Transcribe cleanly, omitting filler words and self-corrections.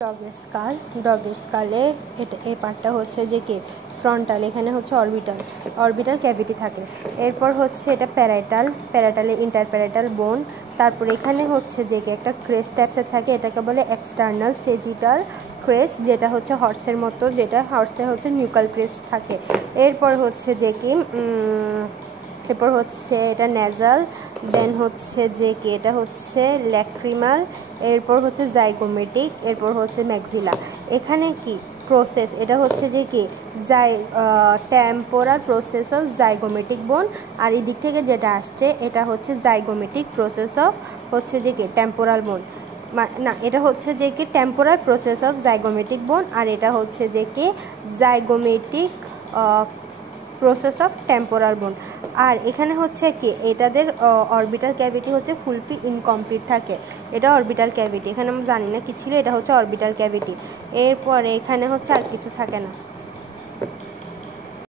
ডগের স্কালে এই পার্টটা হচ্ছে যে কি ফ্রন্টাল, এখানে হচ্ছে অরবিটাল ক্যাভিটি থাকে। এরপর হচ্ছে এটা প্যারাটালে ইন্টারপ্যারাটাল বোন। তারপর এখানে হচ্ছে যে কি একটা ক্রেস্ট টাইপসের থাকে, এটাকে বলে এক্সটার্নাল সেজিটাল ক্রেস্ট, যেটা হচ্ছে হর্সের মতো, যেটা হর্সে হচ্ছে নিউকাল ক্রেস্ট থাকে। এরপর হচ্ছে যে কি এরপর হচ্ছে এটা নেজাল, দেন হচ্ছে যে কি এটা হচ্ছে ল্যাক্রিমাল, এরপর হচ্ছে জাইগোমেটিক, এরপর হচ্ছে ম্যাক্সিলা। এখানে কি প্রসেস, এটা হচ্ছে যে কি temporal process of zygomatic bone, আর এই দিক থেকে যেটা আসছে এটা হচ্ছে জাইগোমেটিক প্রসেস অফ হচ্ছে যে কি টেম্পোরাল বোন, না এটা হচ্ছে যে কি temporal process of zygomatic bone, আর এটা হচ্ছে যে কি জাইগোমেটিক প্রসেস অফ টেম্পোরাল বোন। আর এখানে হচ্ছে কি এটাদের অরবিটাল ক্যাভিটি হচ্ছে ফুলফি ইনকমপ্লিট থাকে, এটা অরবিটাল ক্যাভিটি। এখানে আমরা জানি না কি ছিল, এটা হচ্ছে অরবিটাল ক্যাভিটি। এরপরে এখানে হচ্ছে আর কিছু থাকে না।